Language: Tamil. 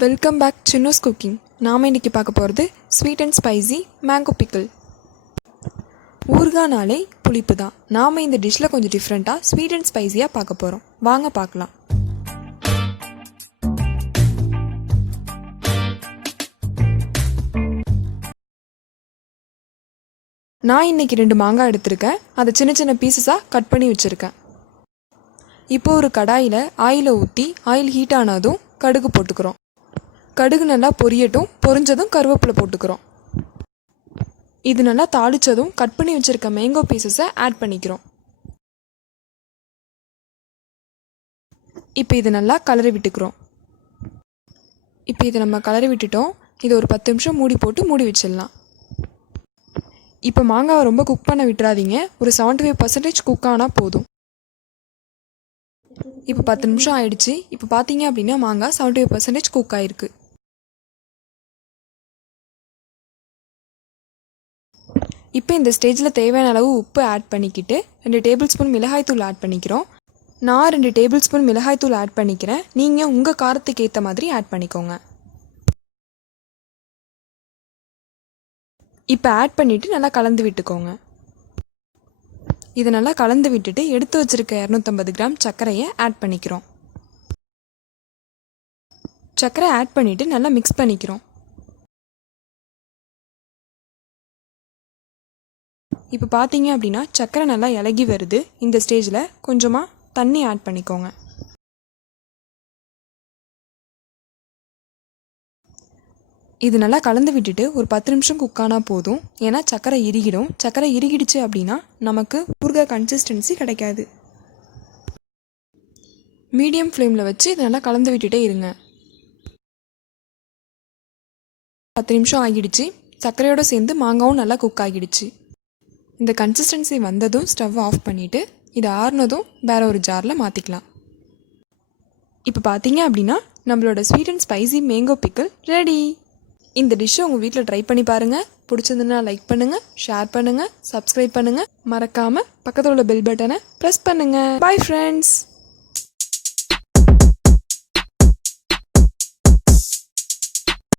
Welcome back சின்னோஸ் cooking. நாம் இன்றைக்கி பார்க்க போகிறது sweet and spicy mango pickle. ஊறுகானாலே புளிப்பு தான். நாம் இந்த டிஷ்ஷில் கொஞ்சம் டிஃப்ரெண்ட்டாக ஸ்வீட் அண்ட் ஸ்பைசியாக பார்க்க போகிறோம். வாங்க பார்க்கலாம். நான் இன்றைக்கி 2 மாங்காய் எடுத்திருக்கேன். அதை சின்ன சின்ன பீசஸாக கட் பண்ணி வச்சுருக்கேன். இப்போ ஒரு கடாயில் ஆயிலை ஊற்றி ஆயில் ஹீட் ஆனதும் கடுகு போட்டுக்கிறோம். கடுகு நல்லா பொரியட்டும். பொரிஞ்சதும் கருவேப்பிலை போட்டுக்கிறோம். இது நல்லா தாளித்ததும் கட் பண்ணி வச்சுருக்க மேங்கோ பீசஸை ஆட் பண்ணிக்கிறோம். இப்போ இது நல்லா கலரி விட்டுக்கிறோம். இப்போ இதை நம்ம கலரி விட்டுட்டோம். இதை ஒரு 10 நிமிஷம் மூடி போட்டு மூடி வச்சிடலாம். இப்போ மாங்காவை ரொம்ப குக் பண்ண விட்டுறாதீங்க. ஒரு 75% குக் ஆனால் போதும். இப்போ 10 நிமிஷம் ஆயிடுச்சு. இப்போ பார்த்தீங்க அப்படின்னா மாங்காய் 75% குக் ஆகிருக்கு. இப்போ இந்த ஸ்டேஜில் தேவையான அளவு உப்பு ஆட் பண்ணிக்கிட்டு 2 டேபிள் ஸ்பூன் மிளகாய்த்தூள் ஆட் பண்ணிக்கிறோம். நான் 2 டேபிள் ஸ்பூன் மிளகாய்த்தூள் ஆட் பண்ணிக்கிறேன். நீங்கள் உங்கள் காரத்துக்கு ஏற்ற மாதிரி ஆட் பண்ணிக்கோங்க. இப்போ ஆட் பண்ணிவிட்டு நல்லா கலந்து விட்டுக்கோங்க. இதை நல்லா கலந்து விட்டுட்டு எடுத்து வச்சுருக்க 250 கிராம் சர்க்கரையை ஆட் பண்ணிக்கிறோம். சர்க்கரை ஆட் பண்ணிவிட்டு நல்லா மிக்ஸ் பண்ணிக்கிறோம். இப்போ பார்த்தீங்க அப்படின்னா சர்க்கரை நல்லா இலகி வருது. இந்த ஸ்டேஜில் கொஞ்சமாக தண்ணி ஆட் பண்ணிக்கோங்க. இது நல்லா கலந்து விட்டுட்டு ஒரு 10 நிமிஷம் குக் ஆனால் போதும். ஏன்னா சர்க்கரை இறுகிடும். சர்க்கரை இறுகிடுச்சு அப்படின்னா நமக்கு ஊறுகாய் கன்சிஸ்டன்சி கிடைக்காது. மீடியம் ஃப்ளேமில் வச்சு இதை நல்லா கலந்து விட்டுட்டே இருங்க. 10 நிமிஷம் ஆகிடுச்சு. சர்க்கரையோடு சேர்ந்து மாங்காவும் நல்லா குக் ஆகிடுச்சு. இந்த கன்சிஸ்டன்சி வந்ததும் ஸ்டவ் ஆஃப் பண்ணிவிட்டு இதை ஆறுனதும் வேறு ஒரு ஜாரில் மாற்றிக்கலாம். இப்போ பார்த்தீங்க அப்படின்னா நம்மளோட sweet and spicy mango pickle ready. இந்த டிஷ்ஷை உங்கள் வீட்டில் ட்ரை பண்ணி பாருங்கள். பிடிச்சிருந்துன்னா லைக் பண்ணுங்கள், ஷேர் பண்ணுங்கள், சப்ஸ்கிரைப் பண்ணுங்கள். மறக்காமல் பக்கத்தில் உள்ள பெல் பட்டனை ப்ரெஸ் பண்ணுங்கள். Bye friends.